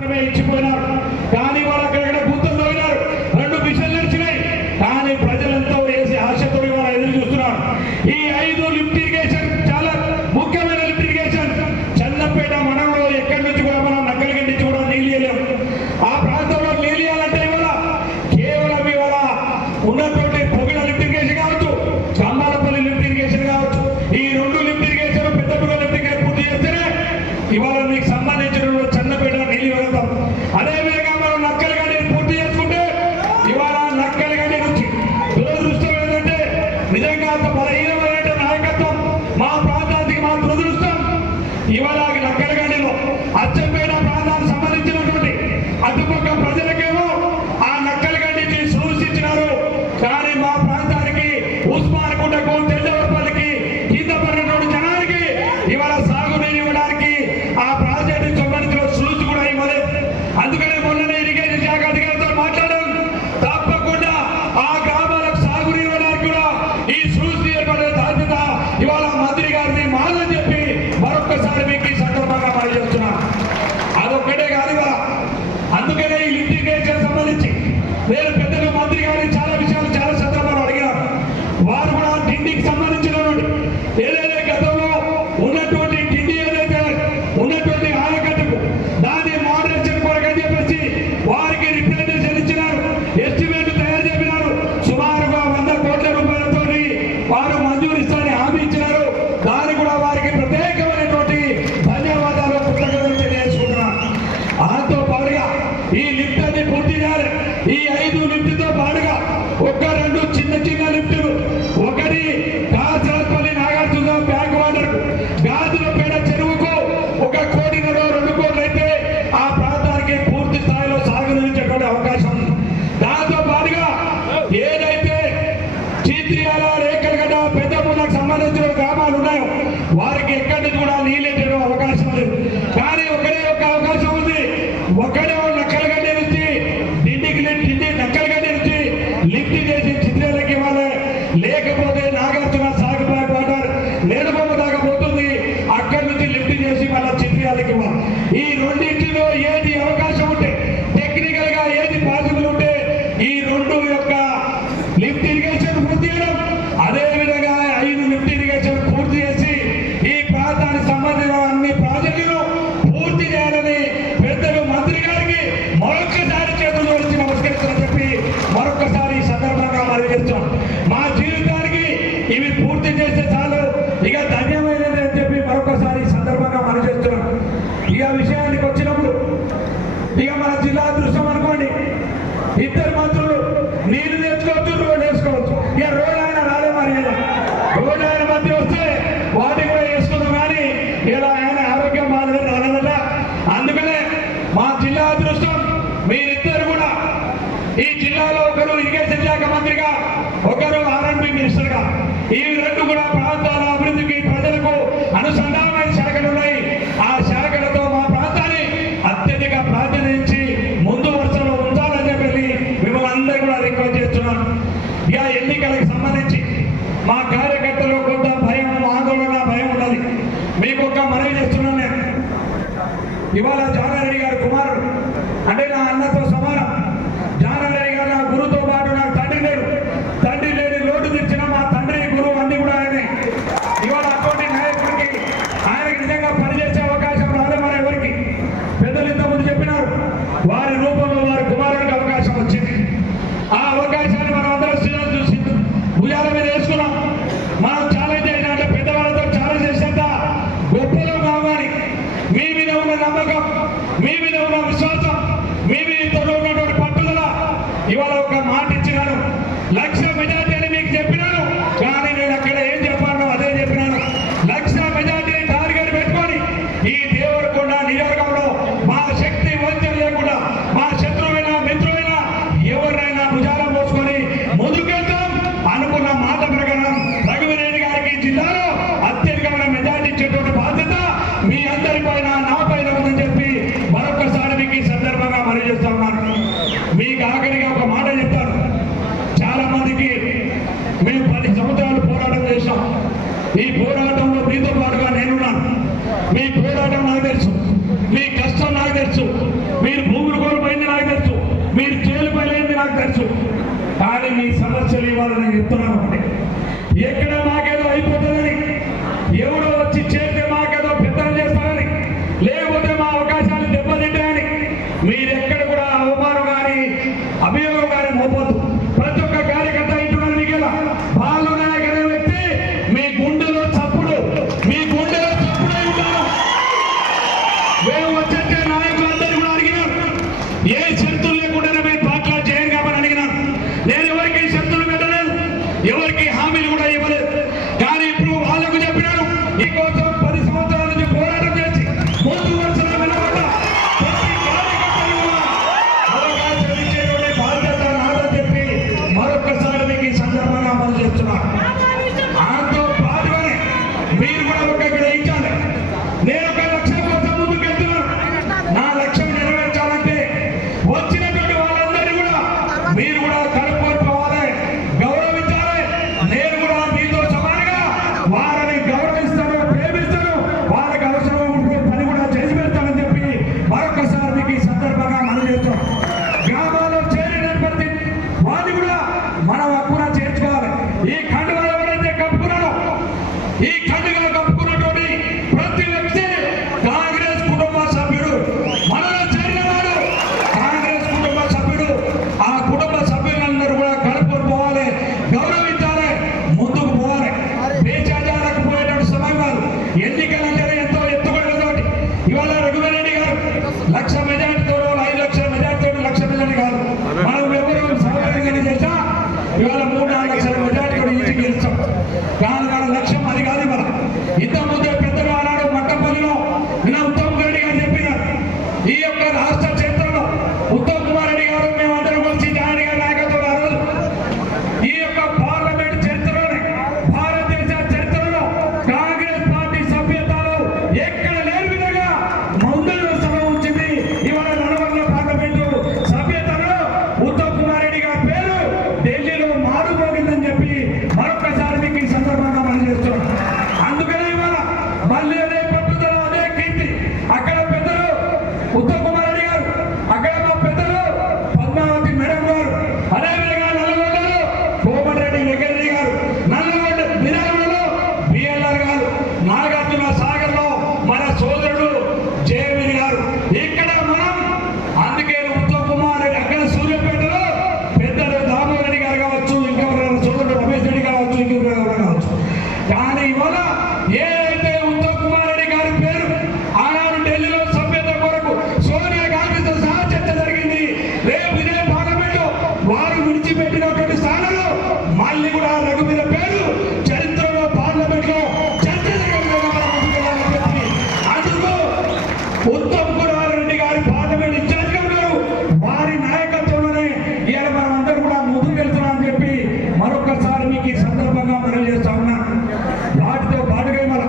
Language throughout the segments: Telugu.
ఇచ్చిపోయినారు. కానీ వాళ్ళు అక్కడ గుర్తులు పోయినారు. 2 మిషన్లు నడిచినాయి. కానీ ప్రజలంతా వేసి ఆశతో ఇవాళ ఎదురు చూస్తున్నారు. ఈ 5 లిఫ్ట్ ఇరిగేషన్ చాలా ముఖ్యమైన లిఫ్ట్ ఇరిగేషన్. చల్లపేట మనలో ఎక్కడి నుంచి కూడా మనం నక్కలగడ్డ నుంచి కూడా నీళ్ళు వేయలేము. ఆ ప్రాంతంలో నీళ్ళు వేయాలంటే ఇవాళ కేవలం ఇవాళ ఉన్నటువంటి పొగడ లిఫ్ట్ ఇరిగేషన్ కావచ్చు, కమ్మాలపల్లి లిఫ్ట్ ఇరిగేషన్ కావచ్చు, ఈ 2 lift irrigation Peddapalli lift irrigation పూర్తి చేస్తేనే ఇవాళ మీకు సంబంధించిన చల్లపేట నీళ్ళు వెళ్తాం. అదేవిధంగా మనం నక్కలగడ్డ పూర్తి చేసుకుంటే ఇవాళ నక్కలగడ్డ నుంచి దురదృష్టం ఏంటంటే నిజంగా బలహీనమైన నాయకత్వం మా ప్రాంతానికి మా దురదృష్టం. ఇవాళ నక్కలగడ్డలో అచ్చంపేట ప్రాంతానికి సంబంధించినటువంటి అటుపక్క ప్రజలకేమో ఆ నక్కలగడ్డని సూచించినారు. కానీ మా ప్రాంతానికి ఉస్మాన్ కుంటకు తెల్లవరపల్లికి కింద పడినటువంటి జనానికి ఇవాళ సాగునీరు ఇవ్వడానికి ఆ ప్రాజెక్టు సంబంధించిన సూచి కూడా ఇవ్వలేదు. అందుకనే మొన్ననే ఇరిగేషన్ శాఖ అధికారులతో మాట్లాడాం. తప్పకుండా ఆ గ్రామాలకు సాగునీరు ఇవ్వడానికి కూడా ఈ సూచి ఏర్పడే బాధ్యత ఇవాళ మంత్రి గారిని మాదని చెప్పి మరొక్కసారి మీకు ఈ సందర్భంగా మనం చెప్తున్నాం. అదొక్కటే కాదు ఇవాళ. అందుకనే ఈ లిఫ్ట్ ఇరిగేషన్ సంబంధించి నేను పెద్దలు మంత్రి గారిని చాలా విషయాలు చాలా సందర్భాలు అడిగారు. వారు కూడా డిండికి సంబంధించినటువంటి ఏదైతే గతంలో ఉన్నటువంటి డిండి ఏదైతే ఉన్నటువంటి ఆయకట్టుకు దాన్ని మోడరేషన్ కొరకని చెప్పేసి వారికి రిప్రజెంటేషన్ ఇచ్చినారు. ఎస్టిమేట్ తయారు చేసినారు. సుమారుగా 100 కోట్ల రూపాయలతో వారు మంజూరు ఇస్తారని హామీ ఇచ్చినారు. దాన్ని కూడా వారికి ప్రత్యేకమైనటువంటి ధన్యవాదాలు కృతజ్ఞతలు తెలియజేసుకుంటున్నాను. దాంతో పాటుగా ఈ లిఫ్ట్ అన్ని పూర్తి చేయాలి. ఈ 5 లిఫ్ట్తో పాటుగా 1-2 చిన్న చిన్న లిఫ్టులు, ఒకటి కాచరపల్లి నాగార్జున బ్యాక్ వాటర్ గాజులపేట చెరువుకు 1 కోటిన్నర 2 కోట్లు అయితే ఆ ప్రాంతానికి పూర్తి స్థాయిలో సాగునీరించేటువంటి అవకాశం ఉంది. దాంతో పాటుగా ఏదైతే చిత్రియాల రేకలగడ్డ పెద్దపూలకు సంబంధించిన గ్రామాలు ఉన్నాయో వారికి ఎక్కడి నుంచి కూడా నీళ్ళు అవకాశం లేదు. కానీ ఒకటే ఒక అవకాశం ఉంది. ఒకడే నక్కలగడ్డ నుంచి డిండికి నక్కలగడ్డ నుంచి లిఫ్ట్ చేసి చిత్రాలకి ఇవ్వాలి. లేకపోతే నాగార్జున సాగు బ్యాక్ వాటర్ నేడుబొమ్మ దాకా పోతుంది. అక్కడి నుంచి లిఫ్ట్ చేసి మళ్ళీ చిత్రాలకి ఇవ్వాలి. ఈ రెండింటిలో ఏది అవకాశం ఉంటే టెక్నికల్ గా ఏది పాసిబుల్ ఉంటే ఈ 2 యొక్క లిఫ్ట్ ఇరిగేషన్ పూర్తి చేయడం, అదేవిధంగా 5 లిఫ్ట్ ఇరిగేషన్ పూర్తి చేసి ఈ ప్రాంతానికి సంబంధించిన అన్ని ప్రాజెక్టులు పూర్తి చేయాలని పెద్దలు మంత్రి గారికి మరొకసారి చేతులు జోడించి నమస్కరిస్తారని చెప్పి మరొకసారి ఈ సందర్భంగా మనం చేస్తున్నాం. మా జీవితానికి ఇవి పూర్తి చేస్తే చాలు, ఇక ధన్యమైనది అని చెప్పి మరొకసారి ఈ సందర్భంగా మనం చేస్తున్నాం. ఇక విషయానికి వచ్చినప్పుడు ఇక మన జిల్లా దృశ్యం అనుకోండి, 2 మంత్రులు నీళ్లు తెచ్చుకోవచ్చు, రోడ్డు వేసుకోవచ్చు. ఇక రోడ్డు ఆయన రాలే. మరి రోడ్డు ఆయన మధ్య వస్తే వాటిని కూడా వేసుకుందాం. కానీ ఇలా ఆయన ఆరోగ్యం బాధలు రాలేదట. అందుకనే మా జిల్లా అదృష్టం మీరిద్దరు కూడా ఈ జిల్లాలో ఒకరు ఇరిగేషన్ శాఖ మంత్రిగా, ఒకరు R&B మినిస్టర్గా, ఈ 2 కూడా ప్రాంతాల అభివృద్ధికి ప్రజలకు అనుసంధానమైన శాఖలు ఉన్నాయి. ఆ శాఖలతో మా ప్రాంతాన్ని అత్యధిక ప్రాధాన్యత ఇచ్చి ముందు వరుసలో ఉంచాలని చెప్పి మిమ్మల్ని అందరూ కూడా రిక్వెస్ట్ చేస్తున్నాను. ఇక ఎన్నికలకు సంబంధించి మా కార్యకర్తలు కొంత భయం, ఆందోళన, భయం ఉన్నది. మీకు ఒక మనవి చేస్తున్నాను. నేను ఇవాళ జానారెడ్డి గారి కుమారుడు, అంటే నా అన్నతో సమానం. జానారెడ్డి గారు నా గురువుతో పాటు నాకు తండ్రి లేడు. తండ్రి లేని లోటు తెచ్చిన మా తండ్రి గురువు అన్ని కూడా ఆయనే. ఇవాళ అటువంటి నాయకుడికి ఆయనకి నిజంగా పనిచేసే అవకాశం రాలే మన ఎవరికి. పెద్దలు ఇంతకుముందు చెప్పినారు, వారి రూపంలో వారి కుమారుడికి అవకాశం వచ్చింది. ఆ అవకాశాన్ని మనం అందరం చూసి భుజాల మీద వేసుకున్నాం. మనం ఛాలెంజ్ అయినా అంటే పెద్దవాళ్ళతో ఛాలెంజ్ చేసేంత గొప్పలో కావాలి. మీ మీద ఉన్న నమ్మకం మీరు భూములు కోల్పోయింది నాకు తెలుసు, మీరు జైలు పైలైంది నాకు తెలుసు. కానీ మీ సమస్యలు ఇవ్వాలి నేను చెప్తున్నాను. అంటే ఎక్కడ మాకేదో అయిపోతుందని, ఎవడో వచ్చి చేస్తే మాకేదో పెద్దలు చేస్తారని, లేకపోతే మా అవకాశాలు దెబ్బతింటాయని మీరు ఎక్కడ కూడా అవమానం కానీ అభియోగం కానీ మోపొద్దు. ప్రతి ఒక్క కార్యకర్త ఇంటున్నారు మీకు ఎలా బాలు నాయక్ అనే వ్యక్తి మీ గుండెలో చప్పుడు, మీ గుండెలో చప్పుడై ఉంటారు. మేము వచ్చే నాయకులందరూ కూడా అడిగినారు, ఏ షరతులు లేకుండానే మేము పార్టీలో చేయను కాబట్టి అడిగినాను. నేను ఎవరికి షరతులు పెట్టలేదు, ఎవరికి హామీలు కూడా ఇవ్వలేదు. కానీ ఇప్పుడు వాళ్ళకు చెప్పినాను, మీకోసం 10 సంవత్సరాల నుంచి పోరాటం చేసి ముందు వరుసలో నిలబడ్డ ప్రతి కార్యకర్తను కూడా అవకాశం ఇచ్చేటువంటి బాధ్యత నాదని చెప్పి మరొకసారి మీకు ఈ సందర్భంగా అమలు చేస్తున్నాను. దాంతో పాటుగానే మీరు కూడా ఒక గ్రహించాలి, నేను ఒక లక్ష్యం కోసం ముందుకు వెళ్తున్నాను. నా లక్ష్యం నెరవేర్చాలంటే వచ్చినటువంటి వాళ్ళందరినీ కూడా మీరు కూడా కనుక్కోవాలి, గౌరవించాలి. నేను కూడా మీతో సమానంగా వారిని గౌరవిస్తాను, ప్రేమిస్తాను, వాళ్ళకి అవసరం ఉంటే పని కూడా చేసి పెడతానని చెప్పి మరొకసారి మీకు ఈ సందర్భంగా మనం చేస్తాం. గ్రామాల్లో చేరినటువంటి వాళ్ళు కూడా మనం హక్కున చేర్చుకోవాలి. ఈ కండుగా ఎవరైతే కప్పుకున్నారో, ఈ కండుగా కప్పుకున్నటువంటి ప్రతి వ్యక్తి కాంగ్రెస్ కుటుంబ సభ్యుడు, మనలో చేరిన వాడు కాంగ్రెస్ కుటుంబ సభ్యుడు. ఆ కుటుంబ సభ్యులందరూ కూడా కలుపుకొని పోవాలి, గౌరవించాలి, ముందుకు పోవాలి. పేచాచాలకు పోయేటువంటి సమయం కాదు. ఎన్నికలంటేనే ఎంతో ఎత్తుగడలతోటి ఇవాళ రఘువీరెడ్డి గారు 1,00,000 మెజార్టీతో 5 లక్షల మెజార్టీతో 1,00,000 మెజార్టీ కాదు, మనం ఎవరు సౌకర్యంగా చేసా ఇవాళ 3-4 లక్షల మెజార్టీతో ఇంటికి గెలుస్తాం. కానీ వాళ్ళ లక్ష్యం అది కాదు. ఇవాళ ఇంతకుముందే పెద్దలు ఆనాడు మట్టపల్లిలో ఉత్తమ్ రెడ్డి గారు చెప్పినారు, ఈ యొక్క రాష్ట్ర చరిత్రలో ఉత్తమ్ కుమార్ రెడ్డి గారు మేమందరం కలిసి జానీ గారి నాయకత్వంలో ఆ రోజు ఈ యొక్క పార్లమెంట్ చరిత్రలోనే, భారతదేశ చరిత్రలో కాంగ్రెస్ పార్టీ సభ్యతలో ఎక్కడ లేని విధంగా ముందర స్థలం వచ్చింది. ఇవాళ నడవల్ల పార్లమెంటు సభ్యతలో ఉత్తమ్ కుమార్ రెడ్డి గారి పేరు ఢిల్లీలో మారుమోగిందని చెప్పి మరొకసారి మీకు ఈ సందర్భంగా మనం చేస్తున్నాం. అందుకనే ఇవాళ మళ్ళీ అదే పట్టుదల, అదే కీర్తి. అక్కడ పెద్దలు ఉత్తమ్ కుమార్ రెడ్డి గారు, అక్కడ మా పెద్దలు పద్మావతి మేడం గారు, అదేవిధంగా నల్లగొండలో కోమటిరెడ్డి వెంకటరెడ్డి గారు, నల్లగొండ బిరాలలో బిఎల్ఆర్ గారు, నాగార్జున సాగర్ లో మన సోదరుడు జయవీర్ గారు. ఇక్కడ మనం అందుకే ఉత్తమ్ కుమార్ రెడ్డి, అక్కడ సూర్యాపేటలో పెద్దలు దామోదర్ రెడ్డి గారు కావచ్చు, ఇంకెవరైనా సోదరుడు రమేష్ రెడ్డి కావచ్చు, ఇంకెవరైనా కావచ్చు. కానీ ఇవాళ ఏదైతే ఉత్తమ్ కుమార్ రెడ్డి గారి పేరు ఆనాడు ఢిల్లీలో సభ్యత కొరకు సోనియా గాంధీతో సహా చర్చ జరిగింది. రేపు ఇదే పార్లమెంట్ వారు విడిచిపెట్టినటువంటి స్థానంలో మళ్ళీ కూడా రఘువీర పేరు చరిత్రలో పార్లమెంట్ లో చర్చ జరగడం. అందుకు ఉత్తమ్ కుమార్ రెడ్డి గారి పార్లమెంట్ ఇన్ఛార్జ్ గా ఉన్నారు. వారి నాయకత్వంలోనే ఇవాళ మనం అందరూ కూడా ముందుకు వెళ్తున్నామని చెప్పి మరొకసారి మీకు ఈ సందర్భంగా మనం చేస్తా ఉన్నాం. వాటితో పాటుగా మన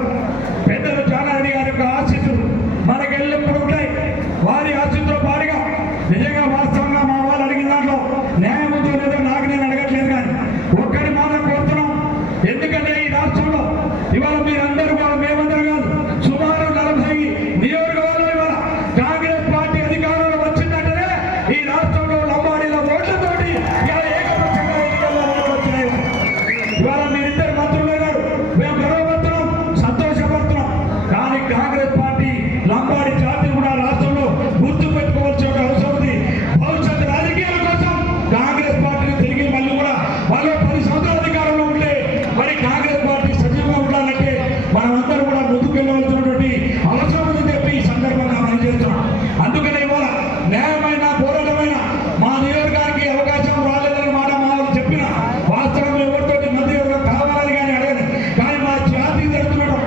పెద్దలు జానారెడ్డి గారి యొక్క ఆశీస్సులు మనకు ఎల్లప్పుడూ ఉంటాయి. వారి ఆశీస్సుతో పాటుగా నిజంగా వాస్తవంగా మా వాళ్ళు అడిగిన దాంట్లో న్యాయం ఉందో లేదో నాకు నేను అడగట్లేదు, కానీ ఒక్కరి మాత్రం కోరుతున్నాం. ఎందుకంటే ఈ రాష్ట్రంలో ఇవాళ మీరందరూ కూడా, మేమందరూ కాదు, సుమారు 40 నియోజకవర్గాలు ఇవాళ కాంగ్రెస్ పార్టీ అధికారంలో వచ్చిందంటేనే ఈ రాష్ట్రంలో లంబాడీల ఓట్లతోటి ఇలా ఏకపక్షంగా ఎన్నికల్లో వచ్చినాయి. ఇవాళ మీరిద్దరు మంత్రులు గారు, మేము గర్వపడుతున్నాం, సంతోషపడుతున్నాం. కానీ కాంగ్రెస్ పార్టీ లంబాడి జాతిని కూడా రాష్ట్రంలో గుర్తు పెట్టుకోవాల్సిన ఒక అవసరం ఉంది. భవిష్యత్ రాజకీయాల కోసం కాంగ్రెస్ పార్టీని తిరిగి మళ్ళీ కూడా వాళ్ళు 10 సంవత్సరాల అధికారంలో ఉంటే మరి కాంగ్రెస్ పార్టీ సజీవంగా ఉండాలంటే మనమందరూ కూడా ముందుకు వెళ్ళవలసినటువంటి అవసరం ఉందని చెప్పి ఈ సందర్భంగా మనం చేస్తున్నాం. అందుకనే ఇవాళ న్యాయమైన పోరాటమైన మా నియోజకవర్గానికి అవకాశం రాలేదని మాట మా వాళ్ళు చెప్పిన వాస్తవం ఎవరితోటి మధ్య ఎవరు కావాలని కానీ అడగదు. కానీ మా జాతి జరుగుతున్నాడు,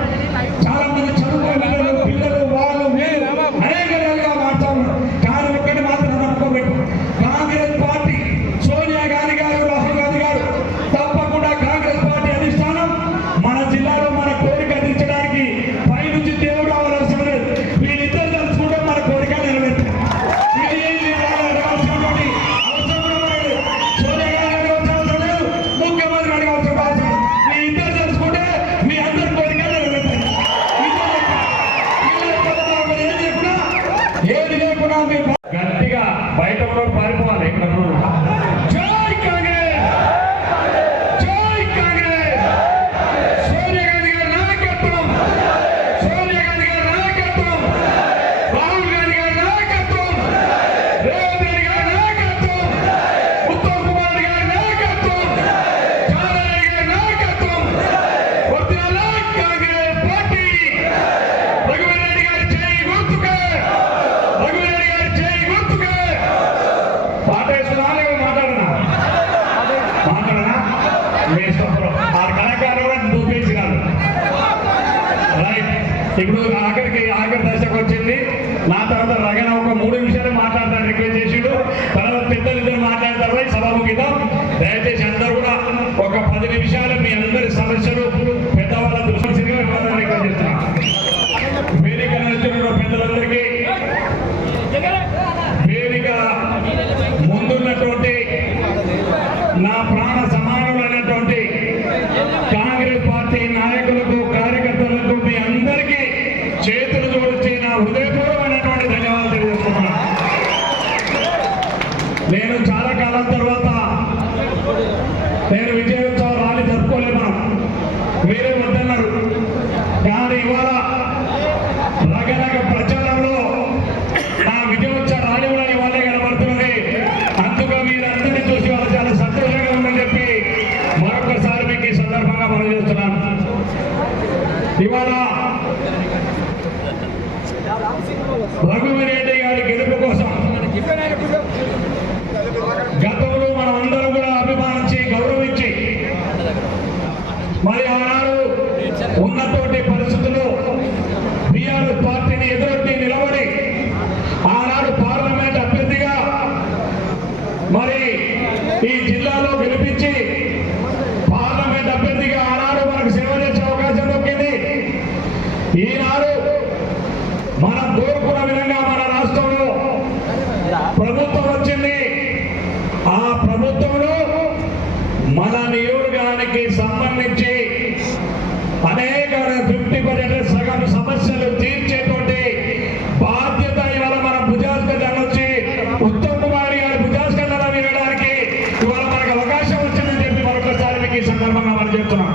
చాలా మంది చదువుకునే పిల్లలు వాళ్ళు వీళ్ళు అనేక రకాలుగా మాట్లాడుతూ ఉన్నారు. కానీ ఒక్కటి మాత్రం నమ్మకం, కాంగ్రెస్ పార్టీ సోనియా గాంధీ గారు, రాహుల్ గాంధీ గారు తప్పకుండా కాంగ్రెస్ పార్టీ అధిష్టానం మన జిల్లాలో మన కోరిక తీర్చడానికి పై నుంచి దేవుడు అవసరం లేదు. వీళ్ళిద్దరు తలుచుకుంటే మన కోరిక నెరవేర్చారు. ఇది ఇప్పుడు ఆఖరి దశకు వచ్చింది. నా తర్వాత రగన ఒక 3 నిమిషాలు మాట్లాడతాను రిక్వెస్ట్ చేసిండు. తర్వాత పెద్దలు ఇద్దరు మాట్లాడతారు. సభాముఖితం దయచేసి అందరూ కూడా ఒక 10 నిమిషాలు మీ అందరి సమస్యలు పెద్దవాళ్ళ దృష్టిగా రిక్వెస్ట్ చేస్తున్నాను. వేదిక నడుస్తున్న పెద్దలందరికీ, వేదిక ముందున్నటువంటి నా ప్రాణ సమానులైనటువంటి కాంగ్రెస్ పార్టీ నాయకులకు, కార్యకర్తలకు మీ అందరికీ చేతులు జోడించి నా హృదయపూర్వమైనటువంటి ధన్యవాదాలు తెలియజేస్తున్నాను. నేను చాలా కాలం తర్వాత నేను విజయోత్సవ ర్యాలీ జరుపుకోలేదు, మనం వేరే వద్దన్నారు. కానీ ఇవాళ రకరకాల ప్రచారంలో నా విజయోత్సవ ర్యాలీ కూడా ఇవాళే కనబడుతున్నది. అందుకు మీరందరినీ చూసి వాళ్ళు చాలా సంతోషంగా ఉందని చెప్పి మరొకసారి మీకు ఈ సందర్భంగా మనం చేస్తున్నాను. ఇవాళ రఘువీరెడ్డి గారి గెలుపు కోసం గతంలో మనం అందరం కూడా అభిమానించి గౌరవించి మరి ఆనాడు ఉన్నటువంటి పరిస్థితుల్లో బీఆర్ఎస్ పార్టీని ఎదురొట్టి నిలబడి ఆనాడు పార్లమెంట్ అభ్యర్థిగా మరి ఈ జిల్లాలో గెలిపించి పార్లమెంట్ అభ్యర్థిగా ఆనాడు మనకు సేవ చేసే అవకాశం దొరికింది. ఈనాడు మనం కోరుకున్న విధంగా మన రాష్ట్రంలో ప్రభుత్వం వచ్చింది. ఆ ప్రభుత్వంలో మన నియోజకవర్గానికి సంబంధించి అనేక 50% సగం సమస్యలు తీర్చేటువంటి బాధ్యత ఇవాళ మన భుజాస్కంధ వచ్చి ఉత్తమ్ కుమార్ గారి భుజాస్కంధ వినడానికి ఇవాళ మనకు అవకాశం వచ్చిందని చెప్పి మరొకసారి మీకు ఈ సందర్భంగా మనం చెప్తున్నాం.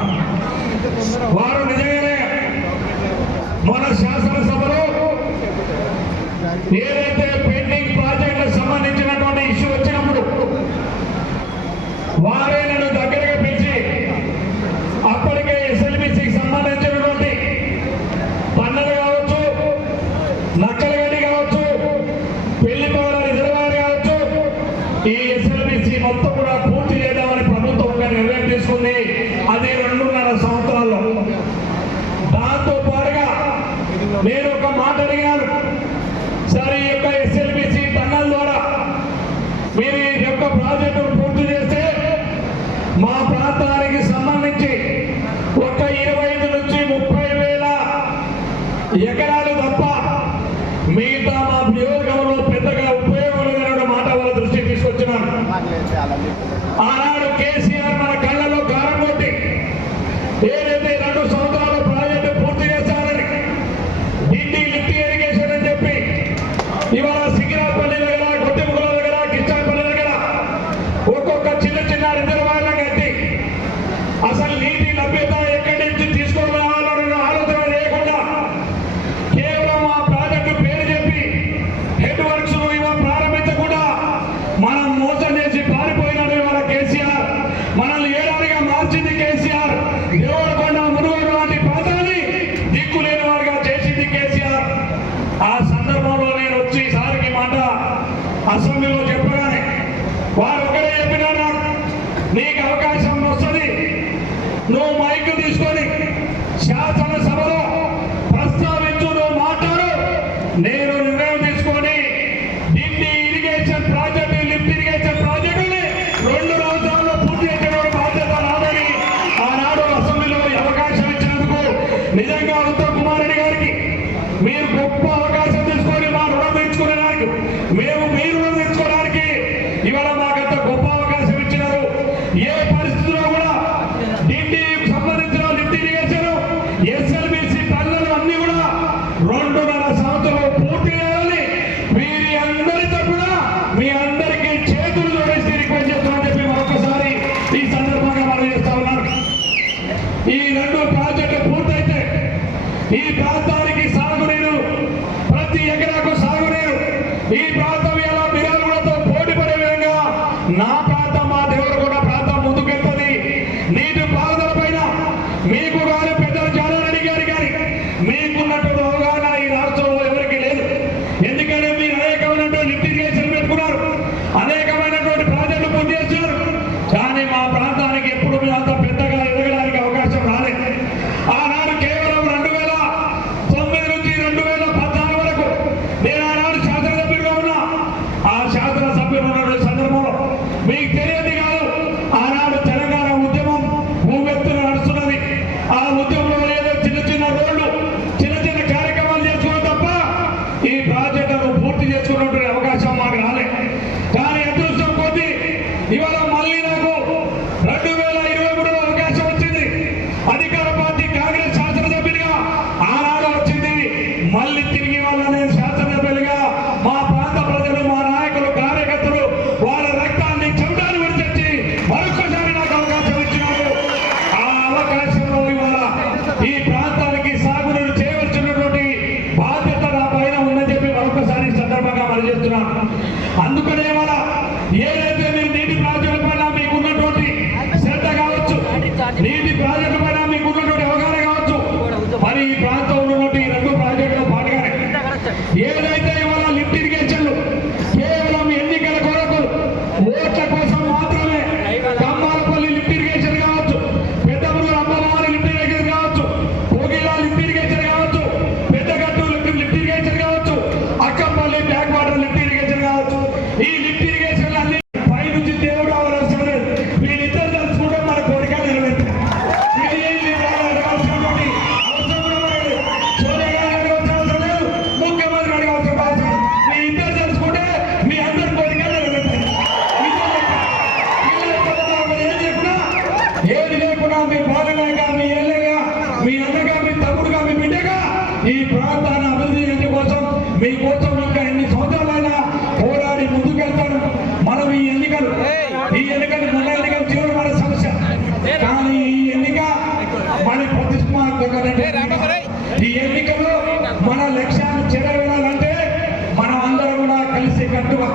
వారు నిజంగానే మన శాసనసభలో ఏదైతే పెండింగ్ ప్రాజెక్టులకు సంబంధించినటువంటి ఇష్యూ వచ్చినప్పుడు వారే నన్ను దగ్గరగా పిలిచి అప్పటికే ఎస్ఎల్బిసికి సంబంధించినటువంటి పన్నులు కావచ్చు, నక్కలగడ్డి కావచ్చు, పెళ్లిపోల రిజర్వాయర్ కావచ్చు, ఈ ఎస్ఎల్బిసి మొత్తం కూడా పూర్తి చేద్దామని ప్రభుత్వం నిర్ణయం తీసుకుంది. అది 2.5 సంవత్సరాల్లో. దాంతో పాటుగా నేను ఒక మాట అడిగాను, సరే ఈ యొక్క ఎస్ఎల్బిసి పన్నుల ద్వారా మీరు ఈ యొక్క ప్రాజెక్టును పూర్తి చేస్తే మా ప్రాంతానికి సంబంధించి ఒక 25 నుంచి 30 వేల ఎకరాలు తప్ప మిగతా మా నియోజకవర్గంలో పెద్దగా ఉపయోగం లేదనే మాట వాళ్ళ దృష్టికి తీసుకొచ్చినాను. ఆనాడు కేసీఆర్ మన కళ్ళలో కారం కొట్టి ఏదైతే 2 సంవత్సరాల ప్రాజెక్టు పూర్తి చేస్తారని ఢిల్లీ లిఫ్ట్ ఇరిగేషన్ అని చెప్పి ఇవాళ సిగిరాపల్లి దగ్గర, కొట్టిముల దగ్గర, కిచ్చాపల్లి దగ్గర ఒక్కొక్క చిన్న చిన్న రిజర్వాయర్లు కట్టి అసలు నీటి లభ్యత ఎక్కడి నుంచి తీసుకోవాలన్న ఆలోచన లేకుండా కేవలం ఆ ప్రాజెక్టు పేరు చెప్పి హెడ్ వర్క్స్ ఇవాళ ప్రారంభించకుండా మనం మోసం చేసి పారిపోయినాడు ఇవాళ కేసీఆర్. మనల్ని ఏడాదిగా మార్చింది కేసీఆర్. దేవరకొండ, మునుగోడు లాంటి ప్రాంతాన్ని దిక్కులేని వారుగా చేసింది కేసీఆర్. ఆ సందర్భంలో నేను వచ్చి సారికి మాట అసెంబ్లీలో చెప్పగానే వారు ఒకటే చెప్పినారు, నీకు అవకాశం వస్తుంది, నువ్వు మైక్ తీసుకొని శాసనసభలో ప్రస్తావించు, నువ్వు మాట్లాడు, నేను నిర్ణయం తీసుకొని Delhi irrigation project, lift irrigation ప్రాజెక్టుని 2 సంవత్సరాల్లో పూర్తి చేసిన బాధ్యత నాదని ఆనాడు అసెంబ్లీలో అవకాశం ఇచ్చినందుకు నిజంగా ఉత్తమ్ కుమార్ రెడ్డి గారికి మీరు గొప్ప అవకాశం తీసుకొని మా రుణం తీర్చుకోవడానికి, మేము మీ రుణం తీర్చుకోవడానికి ఇవాళ మాకంత గొప్ప అవకాశం ఇచ్చినారు. ఏ పరిస్థితుల్లో కూడా ఢిల్లీకి సంబంధించిన లిఫ్ట్ ఇరిగేషన్, ఎస్ఎల్బిసి పనులు అన్ని కూడా 2.5 సంవత్సరాలు పూర్తి చేయాలని వీరి అందరితో కూడా మీ అందరికీ చేతులు జోడిసి రిక్వెస్ట్ చేస్తామని చెప్పి మరొకసారి ఈ సందర్భంగా మనం చేస్తా ఉన్నారు. ఈ 2 ప్రాజెక్టులు పూర్తయితే ఈ ప్రాంతానికి సాగునీరు, ప్రతి ఎకరాకు సాగునీరు, ఈ ప్రాంతం ఎలా మిర్యాలగూడతో పోటీ పడే విధంగా నా ప్రాంతం, మా దేవరకొండ ప్రాంతం ముందుకెళ్తుంది. నీటి పారుదల పైన మీకు కానీ పెద్దలు జానారెడ్డి గారి కానీ మీకున్నటువంటి అవగాహన ఈ రాష్ట్రంలో ఎవరికి లేదు. ఎందుకంటే మీరు అనేకమైనటువంటి లిఫ్ట్ ఇరిగేషన్ పెట్టుకున్నారు, అనేకమైనటువంటి ప్రాజెక్టులు పూర్తి చేస్తున్నారు. కానీ మా ప్రాంతానికి ఎప్పుడు మేము అంత పెద్దగా ఎదగడానికి అవకాశం రాలేదు. ఆనాడు కేవలం 2009 అందుకనే మన ఏదైతే మీరు నీటి ప్రాజెక్టుల పైన మీకు ఉన్నటువంటి శ్రద్ధ కావచ్చు, నీటి ప్రాజెక్టుల పైన మీకు ఉన్నటువంటి అవగాహన కావచ్చు, మరి ఈ ప్రాంతంలో ఉన్నటువంటి రెండు ప్రాజెక్టులు పాటుగానే ఏదైతే ఇవాళ లిఫ్ట్ ఇరిగేషన్లు కేవలం ఎన్నికల కొరకు ఓట్ల కోసం మాత్రమే కమ్మాలపల్లి లిఫ్ట్ ఇరిగేషన్ కావచ్చు, పెద్దమూరు అమ్మవారి లిఫ్ట్ ఇరిగేషన్ కావచ్చు, కోగిలా లిఫ్ట్ ఇరిగేషన్ కావచ్చు, పెద్దగట్టు లిఫ్ట్ ఇరిగేషన్ కావచ్చు, Akkampalli back water lift irrigation కావచ్చు, ఈ లిఫ్ట్ ఇరిగేషన్ అన్ని పై నుంచి దేవుడు అవసరం లేదు. వీళ్ళిద్దరు తలుచుకుంటే మన కోరిక నెరవేర్తారు. అవసరం కూడా మనకి సోనియా గాంధీ అడగాల్సిన అవసరం లేదు, ముఖ్యమంత్రి అడగాల్సిన అవసరం. మీ ఇద్దరు తెలుసుకుంటే మీ అందరి కోరిక నెరవేర్తాయి. ఏది లేకున్నా మీ బాధగా, మీ ఎల్లగా, మీ అన్నగా, మీ తమ్ముడుగా, మీ బిడ్డగా ఈ ప్రాంతాన్ని అభివృద్ధి చేయడం కోసం మీకోసం ఇంకా ఎన్ని సంవత్సరాలైనా పోరాడి ముందుకెళ్తాను. మనం ఈ ఎన్నికలు మొన్న ఎన్నికలు చివరి మన సమస్య, కానీ ఈ ఎన్నిక మన ప్రతిష్టాత్మకమైన ఈ ఎన్నికల్లో మన లక్ష్యాన్ని చేరవేయాలంటే మనం అందరం కూడా కలిసి కట్టుగా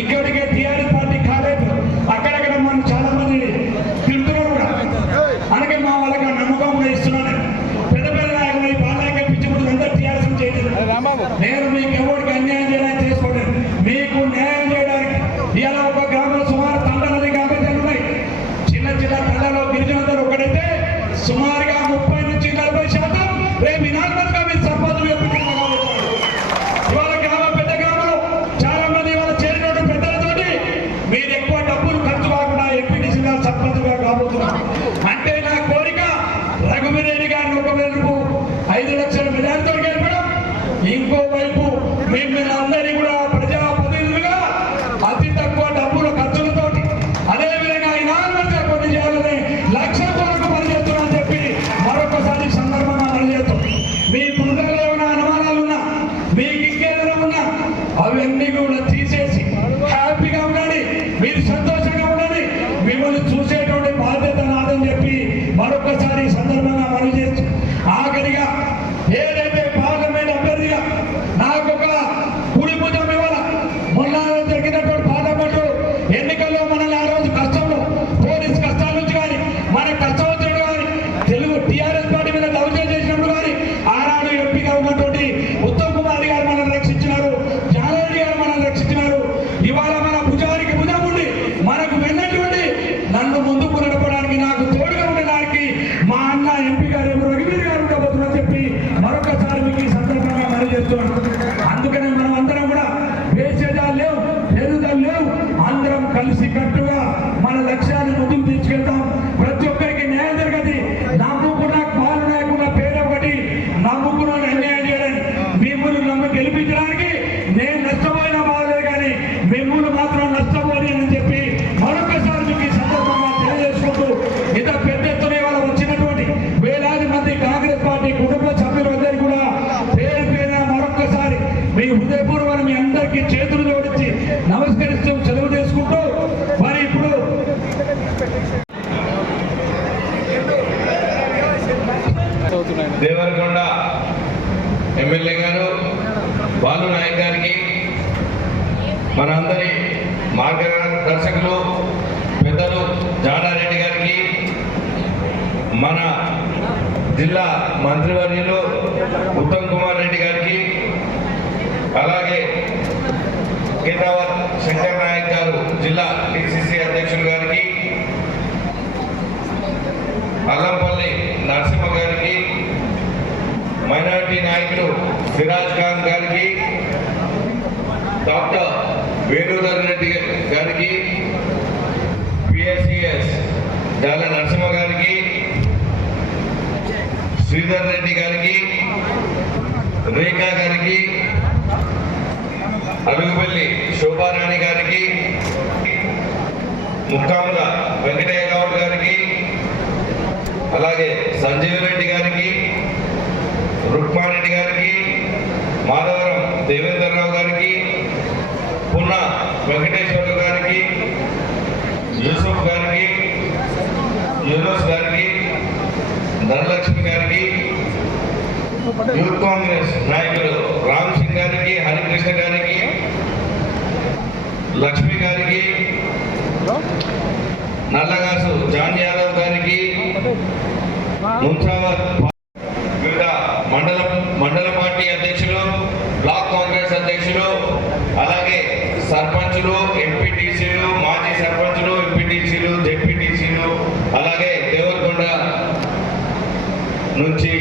ఇక్కడికే టీఆర్ఎస్ పార్టీ కాలేదు, అక్కడక్కడ మనం చాలా మంది తిరుగుతున్నారు కూడా. అందుకే మా వాళ్ళకి ఆ నమ్మకం కూడా ఇస్తున్నాను. పెద్ద పెద్ద నాయకులు ఈ బాలయ్య పిచ్చిపుడు అందరూ టీఆర్ఎస్ చేయలేదు. నేను మీకు ఎవరికి అన్యాయం చేయడానికి చేసుకోలేదు, మీకు న్యాయం చేయడానికి. ఇలా ఒక గ్రామంలో సుమారు తండ్రి గ్రామాలు ఉన్నాయి. చిన్న చిన్న తండ్రిలో గిరిజనులందరూ ఒకటైతే సుమారుగా 30 నుంచి 40% రేపు వినాయకులుగా మీరు సర్పంచులు ఇవాళ గ్రామం పెద్ద గ్రామంలో చాలా మంది ఇవాళ చేరినటువంటి పెద్దలతోటి మీరు ఎక్కువ డబ్బులు ఖర్చు కాకుండా ఎంపీటీసీగా సర్పంచుగా కాబోతున్నారు. అంటే నా కోరిక రఘువీరెడ్డి గారిని ఒకవైపు 5 లక్షల మెజార్టీతో గెలపడం, ఇంకోవైపు మిమ్మల్ని అందరినీ కూడా ప్రజాప్రతినిధులుగా అతి తక్కువ డబ్బుల ఖర్చులతోటి అదేవిధంగా ఈ 4 లక్షల పని చేయాలని లక్ష్యం కొరకు పనిచేస్తున్నామని చెప్పి మరొకసారి సందర్భంగా పనిచేస్తాం. మీ బృందంలో ఏమైనా అనుమానాలు ఉన్నా, మీకు ఇంకేదైనా ఉన్నా అవన్నీ కూడా తీసేసి హ్యాపీగా ఉండండి, మీరు సంతోషంగా ఉండండి. మిమ్మల్ని చూసేటువంటి బాధ్యత నాదని చెప్పి మరొకసారి సందర్భంగా పనిచేస్తాం. ఆఖరిగా ఏదైతే పార్లమెంట్ అభ్యర్థిగా నాకు ఒక కుడి భుజం ఇవ్వాల. మొన్న జరిగినటువంటి పార్లమెంటు ఎన్నికల్లో మనల్ని ఆ రోజు కష్టంలో పోలీస్ కష్టాల నుంచి కానీ మన కష్టం వచ్చినప్పుడు కానీ తెలుగు టీఆర్ఎస్ పార్టీ మీద దౌర్జన్యం చేసినప్పుడు కానీ ఆనాడు ఎంపీగా ఉన్నటువంటి ఉత్తమ్ కుమార్ గారు మనల్ని రక్షించినారు, జానారెడ్డి గారు మనల్ని రక్షించినారు. ఇవాళ మన భుజానికి భుజం ఉండి మనకు వెన్నటువంటి నన్ను ముందుకు నడపడానికి నాకు తోడుగా ఉండడానికి మా అన్న ఎంపీ గారు రఘువీర్ గారు ఉండబోతున్నారని చెప్పి మరొకసారి మీకు ఈ సందర్భంగా మనవి చేస్తున్నాను. అందుకనే మనం అందరం కూడా వేసేదాలు లేవు, ఎదుగుదలు లేవు, అందరం కలిసి కట్టుగా మన లక్ష్యాన్ని ముందుకు తీసుకెళ్తాం. ప్రతి ఒక్కరికి న్యాయం జరగదు. నమ్ముకున్న పాలు నాయకున్న పేరు ఒకటి, నమ్ముకున్న అన్యాయం చేయడానికి మిమ్మల్ని నమ్మి గెలిపించడానికి నేను నష్టపోయినా బాగలేదు, కానీ మిమ్మల్ని మాత్రం నష్టపోలేనని చెప్పి మరొకసారి మీకు ఈ సందర్భంగా తెలియజేసుకుంటూ ఇంత పెద్ద ఎత్తున ఇవాళ వచ్చినటువంటి వేలాది మంది కాంగ్రెస్ పార్టీ కుటుంబ సభ్యులందరూ కూడా పేరు పేరున మరొక్కసారి మీ హృదయపూర్వక మీ అందరికీ చేతులు జోడించి నమస్కరిస్తూ సెలవు చేసుకుంటూ మరి ఇప్పుడు దేవరకొండ ఎమ్మెల్యే గారు బాలు నాయక్ గారికి, మనందరి మార్గదర్శకులు పెద్దలు జానారెడ్డి గారికి, మన జిల్లా మంత్రివర్యులు ఉత్తమ్ కుమార్ రెడ్డి గారికి, అలాగే కిందవర్ శంకర్ నాయక్ గారు జిల్లా టీసీసీ అధ్యక్షులు గారికి, అల్లంపల్లి నరసింహ గారికి, మైనారిటీ నాయకులు సిరాజ్ ఖాన్ గారికి, డాక్టర్ వేణుధర్ రెడ్డి గారికి, పిఎస్సిఎస్ జాల నరసింహ గారికి, శ్రీధర్ రెడ్డి గారికి, రేఖా గారికి, అలుగుపల్లి శోభారాణి గారికి, ముక్కాముల వెంకటయ్య గౌడ్ గారికి, అలాగే సంజీవ్ రెడ్డి గారికి, రుక్మారెడ్డి గారికి, మాధవరం దేవేంద్రరావు గారికి, పున్న వెంకటేశ్వర్లు గారికి, యూసుఫ్ గారికి, యూనుస్ గారికి, ధనలక్ష్మి గారికి, యూత్ కాంగ్రెస్ నాయకులు రామ్ సింగ్ గారికి, హరికృష్ణ గారికి, లక్ష్మి గారికి, నల్లగాసు జాన్ యాదవ్ గారికి, మున్సావర్ వివిధ మండల పార్టీ అధ్యక్షులు, బ్లాక్ కాంగ్రెస్ అధ్యక్షులు, అలాగే సర్పంచులు, ఎంపీటీసీలు, మాజీ సర్పంచులు, ఎంపీటీసీలు, జెడ్పీటీసీలు, అలాగే దేవరకొండ నుంచి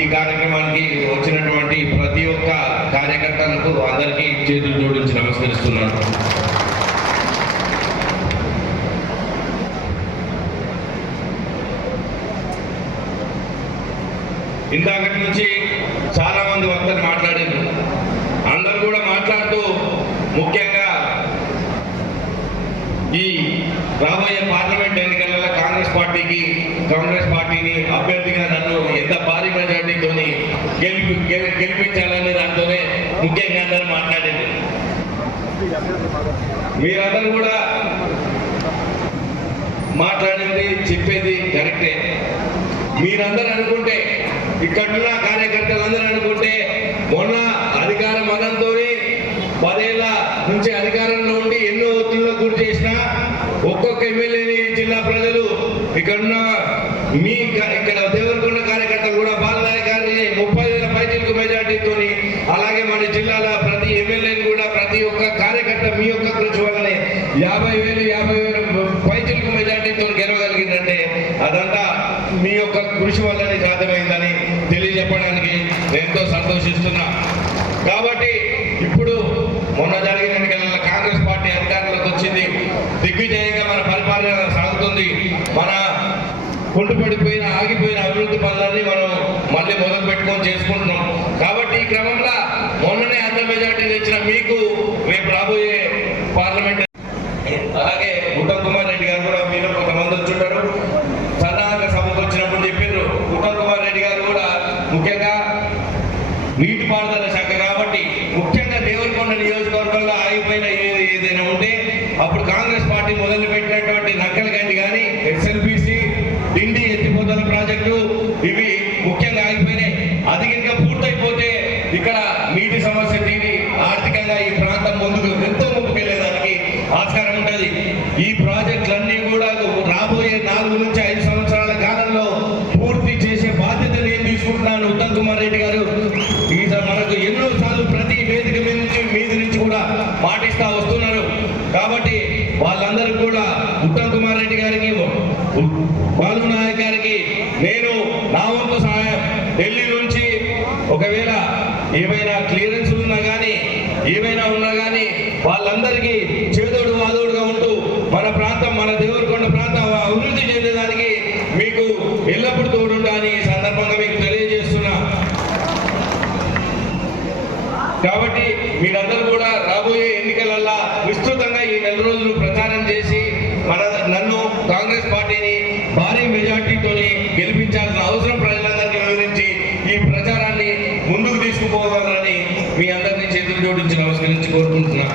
ఈ కార్యక్రమానికి వచ్చినటువంటి ప్రతి ఒక్క కార్యకర్తలకు అందరికీ చేతులు జోడించి నమస్కరిస్తున్నాను. ఇందాకటి నుంచి చాలా మంది వక్తలు మాట్లాడారు. అందరూ కూడా మాట్లాడుతూ ముఖ్యంగా ఈ రాబోయే పార్లమెంట్ ఎన్నికలలో కాంగ్రెస్ పార్టీని అభ్యర్థిగా నన్ను ఎంత భారీ మెజార్టీతో గెలిపించాలనే దాంతోనే ముఖ్యంగా అందరూ మాట్లాడారు. మీరందరూ కూడా మాట్లాడింది చెప్పేది కరెక్టే. మీరందరూ అనుకుంటే, ఇక్కడున్న కార్యకర్తలందరూ అనుకుంటే, మొన్న అధికార మతంతో 10 ఏళ్ల నుంచి అధికారంలో ఉండి ఎన్నో ఒత్తిళ్లకు గురి చేసిన ఒక్కొక్క ఎమ్మెల్యేని జిల్లా ప్రజలు ఇక్కడ దేవరకొండ కార్యకర్తలు కూడా బాలనాయక్ గారిని 30,000 పైచిలకు మెజార్టీతో, అలాగే మన జిల్లాల ప్రతి ఎమ్మెల్యేని కూడా ప్రతి ఒక్క కార్యకర్త మీ యొక్క కృషి వల్లనే 50,000 పైచిలకు మెజార్టీతో గెలవగలిగిందంటే అదంతా మీ యొక్క కృషి వల్లనే సాధ్యమైందని తెలియజెప్పడానికి ఎంతో సంతోషిస్తున్నా. కాబట్టి ఇప్పుడు మొన్న జరిగిన ఎన్నికలలో కాంగ్రెస్ పార్టీ అధికారంలోకి వచ్చింది. దిగ్విజయంగా మన పరిపాలన సాగుతుంది. మన కుంటుపడిపోయిన ఆగిపోయిన అభివృద్ధి పనులన్నీ మనం మళ్ళీ మొదలు పెట్టుకొని చేసుకుంటున్నాం. కాబట్టి ఈ క్రమంలో మొన్ననే అంత మెజార్టీ తెచ్చిన మీకు రేపు రాబోయే పార్లమెంట్, అలాగే ఉత్తమ్ కుమార్ రెడ్డి గారు కూడా మీలో కొంతమంది వచ్చుంటారు. సన్నాహక సభకు వచ్చినప్పుడు చెప్పారు. ఉత్తమ్ కుమార్ రెడ్డి గారు కూడా ముఖ్యంగా నీటిపారుదల శాఖ కాబట్టి ముఖ్యంగా దేవరకొండ నియోజకవర్గంలో ఆగిపోయిన ఏదైనా ఉంటే అప్పుడు కాంగ్రెస్ పార్టీ మొదలు పెట్టినటువంటి నక్కలగండి కానీ, ఎస్ఎల్బిసి, డిండి ఎత్తిపోతల ప్రాజెక్టు, ఇవి ముఖ్యంగా ఆగిపోయినాయి. అది ఇంకా పూర్తయిపోతే ఇక్కడ నీటి సమస్య తీరి ఆర్థికంగా ఈ ప్రాంతం ఎంతో ముందుకెళ్లేదానికి ఆస్కారం ఉంటుంది. ఈ ప్రాజెక్టులన్నీ కూడా రాబోయే 4 నుంచి 5 సంవత్సరాల కాలంలో పూర్తి చేసే బాధ్యత నేను తీసుకుంటున్నాను. ఉత్తమ్ కుమార్ రెడ్డి గారు మనకు ఎన్నోసార్లు ప్రతి వేదిక మీద నుంచి కూడా పాటిస్తా వస్తున్నారు. కాబట్టి వాళ్ళందరూ కూడా ఉత్తమ్ కుమార్ రెడ్డి గారికి, బాలు నాయక్ గారికి నేను నా వంతు సహాయం, ఢిల్లీ నుంచి ఒకవేళ ఏమైనా క్లియరెన్స్ ఉన్నా కానీ ఏమైనా ఉన్నా కానీ వాళ్ళందరికీ చేదోడు వాదోడుగా ఉంటూ మన ప్రాంతం, మన దేవరకొండ ప్రాంతం అభివృద్ధి చెందేదానికి మీకు ఎల్లప్పుడూ తోడుంటాని ఈ సందర్భంగా మీకు తెలియజేస్తున్నా. కాబట్టి మీరందరూ కూడా రాబోయే ఎన్నికలల్లో విస్తృతంగా ఈ 4 రోజులు ప్రచారం చేసి నన్ను కాంగ్రెస్ పార్టీని భారీ మెజార్టీతో గెలిపించాల్సిన అవసరం ప్రజలందరికీ వివరించి ఈ ప్రచారాన్ని ముందుకు తీసుకుపోవాలని మీ అందరినీ చేతులు జోడించి నమస్కరించి కోరుకుంటున్నా.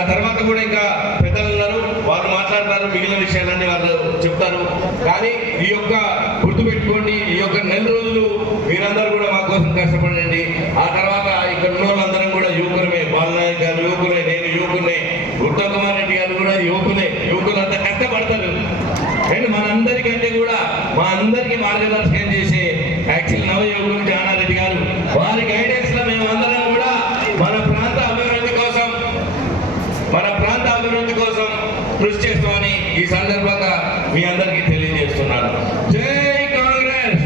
ఆ తర్వాత కూడా ఇంకా పెద్దలు ఉన్నారు, వాళ్ళు మాట్లాడతారు, మిగిలిన విషయాలన్నీ వాళ్ళు చెప్తారు. కానీ ఈ యొక్క గుర్తుపెట్టుకోండి, ఈ యొక్క 4 రోజులు మీరందరూ కూడా మా కోసం కష్టపడండి. ఆ తర్వాత ఇక్కడ ఉన్న వాళ్ళందరం కూడా యువకులమే. బాలనాయక్ గారు యువకులే, నేను యువకులే, ఉత్తమ్ కుమార్ రెడ్డి గారు కూడా యువకులే. యువకులంతా కష్టపడతారు. అండ్ మనందరికంటే కూడా మా అందరికీ మార్గదర్శకం చేసే యాక్చువల్ నవ యువకులు జానారెడ్డి గారు, వారి గైడెన్స్ లో మేమందరం కూడా మన ప్రాంత అభివృద్ధి కోసం కృషి చేస్తామని ఈ సందర్భంగా మీ అందరికీ తెలియజేస్తున్నాను. జై కాంగ్రెస్,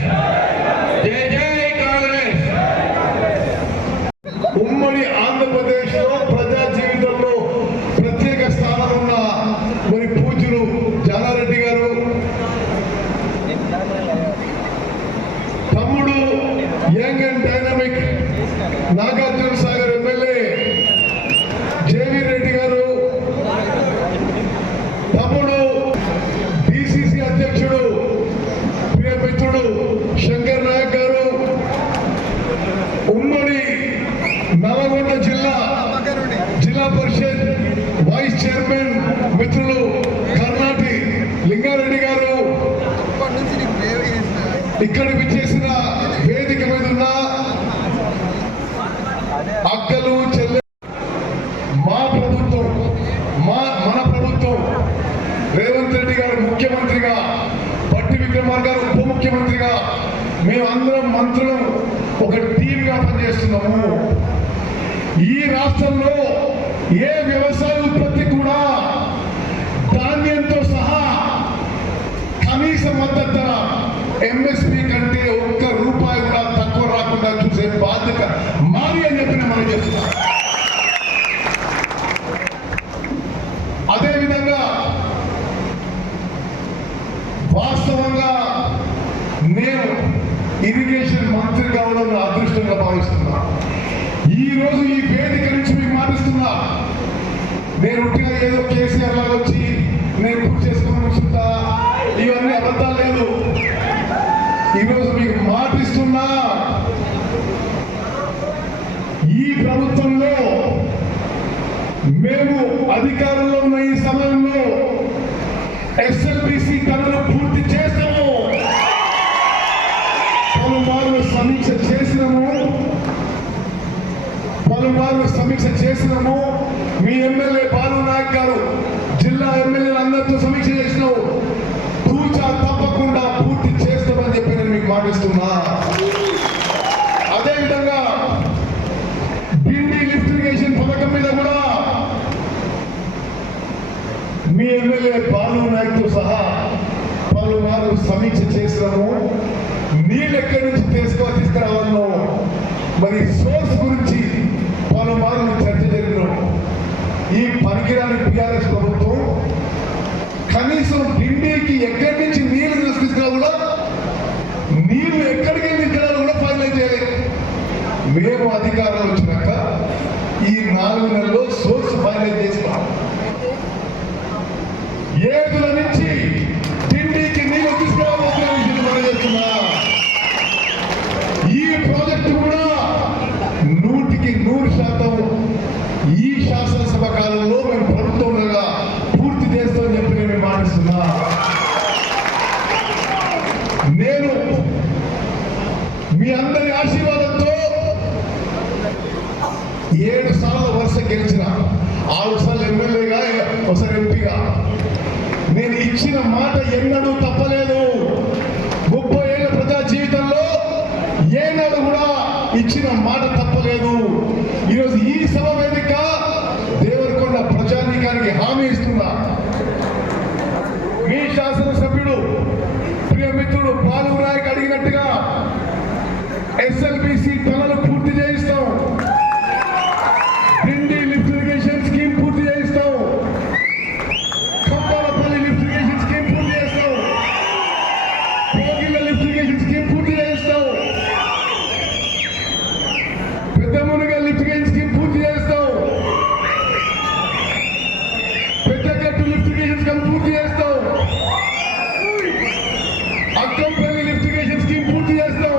జై జై కాంగ్రెస్. ఉమ్మడి ఆంధ్రప్రదేశ్ లో ప్రజా జీవితంలో ప్రత్యేక స్థానం ఉన్న మరి పూజ్యులు జానారెడ్డి గారు, తమ్ముడు young and dynamic Nagarjuna Sagar MLA JV Reddy గారు, తమ్ముడు డిసిసి అధ్యక్షుడు ప్రియమిత్రుడు శంకర్ నాయక్ గారు, ఉమ్మడి నల్గొండ జిల్లా పరిషత్ వైస్ చైర్మన్ మిత్రులు కర్ణాటి లింగారెడ్డి గారు, ఇక్కడ విచ్చేసిన వేదిక మీద ఉన్న అక్కలు, చెల్లె, మా ప్రభుత్వం మన ప్రభుత్వం రేవంత్ రెడ్డి గారు ముఖ్యమంత్రిగా, పట్టి విక్రమార్క గారు ఉప ముఖ్యమంత్రిగా, మేమందరం మంత్రులు ఒక టీమ్గా పనిచేస్తున్నాము. ఈ రాష్ట్రంలో ఏ వ్యవసాయ ఉత్పత్తి కూడా ధాన్యంతో సహా కనీస మద్దతు ధర ఎంఎస్పీ కంటే ఒక్క రూపాయి కూడా తక్కువ రాకుండా చూసే బాధ్యత మాది అని చెప్పిన మనం చెప్తున్నాం. అదేవిధంగా వాస్తవంగా నేను ఇరిగేషన్ మంత్రి కావడం నా అదృష్టంగా భావిస్తున్నా. ఈ రోజు ఈ వేదిక నుంచి మీకు మాటిస్తున్నా, నేను ఉట్టిగా ఏదో కేసీఆర్ లాగా వచ్చి నేను పూర్తి చేసుకుని కూర్చుంటా, ఇవన్నీ అబద్ధాలు లేదు. ఈరోజు మీకు మాటిస్తున్నా, ఈ ప్రభుత్వంలో మేము అధికారంలో ఉన్న ఈ సమయంలో ఎస్ఎల్బిసి పనులు పూర్తి చేస్తాము. పలుమార్లు సమీక్ష చేసినాము. మీ ఎమ్మెల్యే బాలు నాయక్ గారు జిల్లా ఎమ్మెల్యేలు అందరితో సమీక్ష చేసినావు. తూచా తప్పకుండా పూర్తి చేస్తామని చెప్పి నేను మీకు మాటిస్తున్నా. అదేవిధంగా ఢిల్లీ లిఫ్ట్ ఇరిగేషన్ పథకం మీద కూడా మీ ఎమ్మెల్యే బాలు నాయక్ తో సహా పలుమార్లు సమీక్ష చేసినాము. నీళ్ళు ఎక్కడి నుంచి తీసుకురావాలను, మరి సోర్స్ గురించి పలుమార్లు చర్చ జరిగినాం. ఈ పనికిరాని టీఆర్ఎస్ ప్రభుత్వం కనీసం ఢిల్లీకి ఎక్కడి నుంచి నీళ్లు తీసుకురా కూడా, నీళ్లు ఎక్కడికి తీసుకురాలో కూడా ఫైనలైజ్ చేయలేదు. మేము అధికారంలో వచ్చినాక ఈ 4 నెలల్లో సోర్స్ ఫైనలైజ్ చేస్తాం. ఏదుల నుంచి ఢిల్లీకి నీళ్లు తీసుకురావాల్సిన విషయం మనం చేస్తున్నా. ఈ ప్రాజెక్టు కూడా 100% ఈ శాసనసభ కాలంలో మేము ప్రభుత్వంగా పూర్తి చేస్తామని చెప్పి నేను మాటిస్తున్నా. నేను మీ అందరి ఆశీర్వాదంతో 7 సార్లు వరుస గెలిచిన, 6 సార్లు ఎమ్మెల్యేగా, ఒకసారి ఎంపీగా. నేను ఇచ్చిన మాట ఎన్నడూ తప్పలేదు. 30 ఏళ్ల ప్రజా జీవితంలో ఏనాడు కూడా ఇచ్చిన మాట తప్పలేదు. ఈరోజు ఈ సభ వేదిక దేవరకొండ ప్రజానీకానికి హామీ ఇస్తున్నా. మీ శాసనసభ్యుడు ప్రియ మిత్రుడు బాలు నాయక్ అడిగినట్టుగా ఎస్ఎల్బిసి పనులు పూర్తి చేయిస్తాం. ఢిల్లీ లిఫ్ట్ ఇరిగేషన్ స్కీమ్ పూర్తి చేయిస్తాం. కంపాలపల్లి లిఫ్ట్ ఇరిగేషన్ స్కీమ్ పూర్తి చేస్తాం. కోగిళ్ళ లిఫ్ట్ ఇరిగేషన్ స్కీమ్ పూర్తి చేయిస్తాం. పెద్దమునిగా లిఫ్ట్ ఇరిగేషన్ స్కీమ్ పూర్తి చేస్తాం. పెద్దగట్టు లిఫ్ట్ ఇరిగేషన్ స్కీమ్ పూర్తి చేస్తాం. అక్కంపల్లి లిఫ్ట్ ఇరిగేషన్ స్కీమ్ పూర్తి చేస్తాం.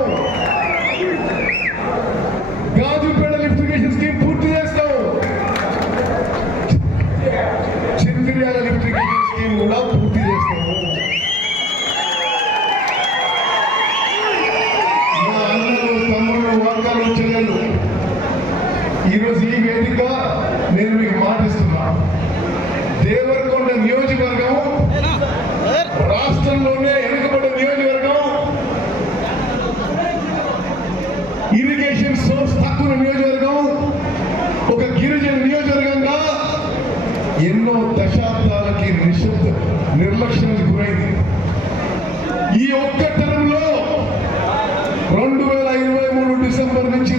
గాజుపేట లిఫ్ట్ ఇరిగేషన్ స్కీమ్ పూర్తి చేస్తాం. చిందిర్యాల లిఫ్ట్ ఇరిగేషన్ స్కీమ్ కూడా పూర్తి చేస్తాము. మా అన్నలు, తమ్ముళ్ళు, వర్గాలు, చెల్లెళ్ళు, ఈరోజు ఈ వేదిక నేను మీకు మాటిస్తున్నా. దేవరకొండ నియోజకవర్గం రాష్ట్రంలోనే వెనుకబడ్డ నియోజకవర్గం, ఇరిగేషన్ సోర్స్ తక్కువ నియోజకవర్గం, ఒక గిరిజన నియోజకవర్గంగా ఎన్నో దశాబ్దాలకి నిర్లక్ష్యానికి గురైంది. ఈ ఒక్క టర్మ్ లో 2023 డిసెంబర్ నుంచి